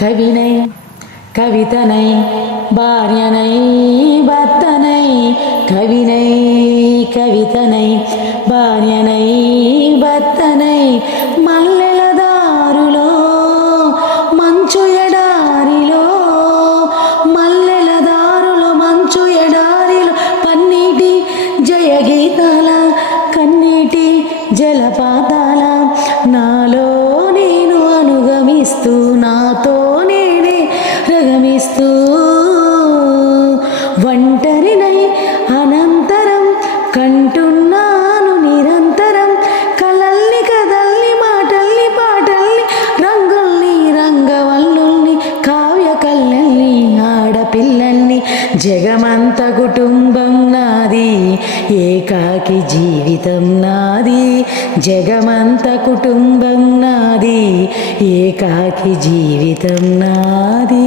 కవినై కవితనై భార్యనై భర్తనై కవినై కవితనై భార్యనై భర్తనై మల్లెల దారులో మంచు ఎడారిలో మల్లెల దారులో మంచు ఎడారిలో పన్నీటి జయగీతాల కన్నీటి జలపాతాల నాలో నేను అనుగమిస్తూ నాతో నేనే రగమిస్తూ ఒంటరినై అనంతరం కంటున్నాను నిరంతరం కలల్ని కదల్ని మాటల్ని పాటల్ని రంగుల్ని రంగవల్లుల్ని కావ్య కళ్ళల్ని ఆడపిల్లల్ని జగమంత కుటుంబం నాది ఏకాకి జీవితం నాది జగమంత కుటుంబం నాది ఏకాకి జీవితం నాది.